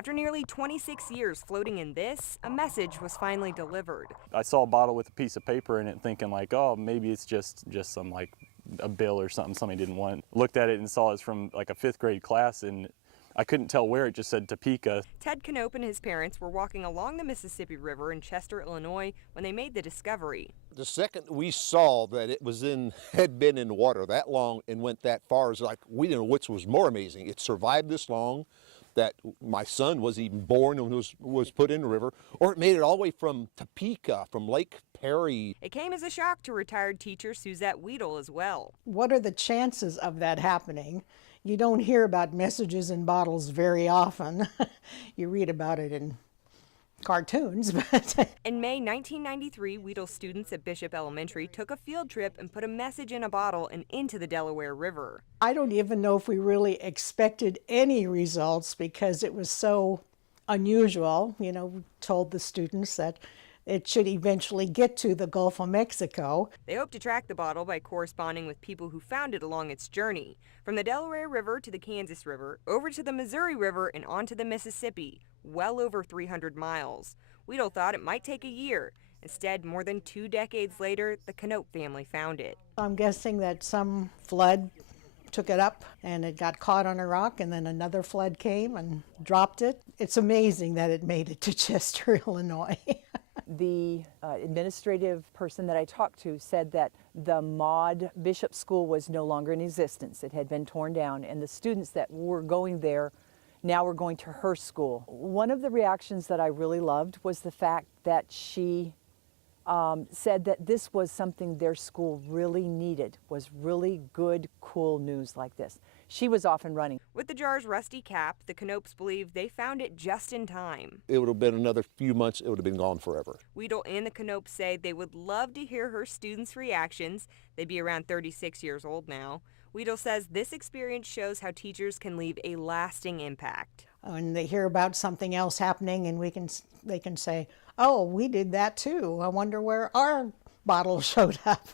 After nearly 26 years floating in this, a message was finally delivered. I saw a bottle with a piece of paper in it thinking like, oh, maybe it's just some like a bill or something somebody didn't want. Looked at it and saw it's from like a 5th grade class, and I couldn't tell where. It just said Topeka. Ted Knope and his parents were walking along the Mississippi River in Chester, Illinois when they made the discovery. The second we saw that it had been in water that long and went that far, is like, we didn't know which was more amazing. It survived this long, that my son was even born and was put in the river, or it made it all the way from Topeka, from Lake Perry. It came as a shock to retired teacher Suzette Weedle as well. What are the chances of that happening? You don't hear about messages in bottles very often. You read about it in cartoons. But in May 1993, Weedle students at Bishop Elementary took a field trip and put a message in a bottle and into the Delaware River. I don't even know if we really expected any results because it was so unusual. You know, we told the students that it should eventually get to the Gulf of Mexico. They hope to track the bottle by corresponding with people who found it along its journey, from the Delaware River to the Kansas River, over to the Missouri River and onto the Mississippi, well over 300 miles. Weedle thought it might take a year. Instead, more than 2 decades later, the Knope family found it. I'm guessing that some flood took it up and it got caught on a rock, and then another flood came and dropped it. It's amazing that it made it to Chester, Illinois. The administrative person that I talked to said that the Maud Bishop School was no longer in existence. It had been torn down, and the students that were going there now were going to her school. One of the reactions that I really loved was the fact that she said that this was something their school really needed, was really good, cool news like this. She was off and running. With the jar's rusty cap, the Knopes believe they found it just in time. It would have been another few months, it would have been gone forever. Weedle and the Knopes say they would love to hear her students' reactions. They'd be around 36 years old now. Weedle says this experience shows how teachers can leave a lasting impact. When they hear about something else happening and they can say, oh, we did that too. I wonder where our bottle showed up.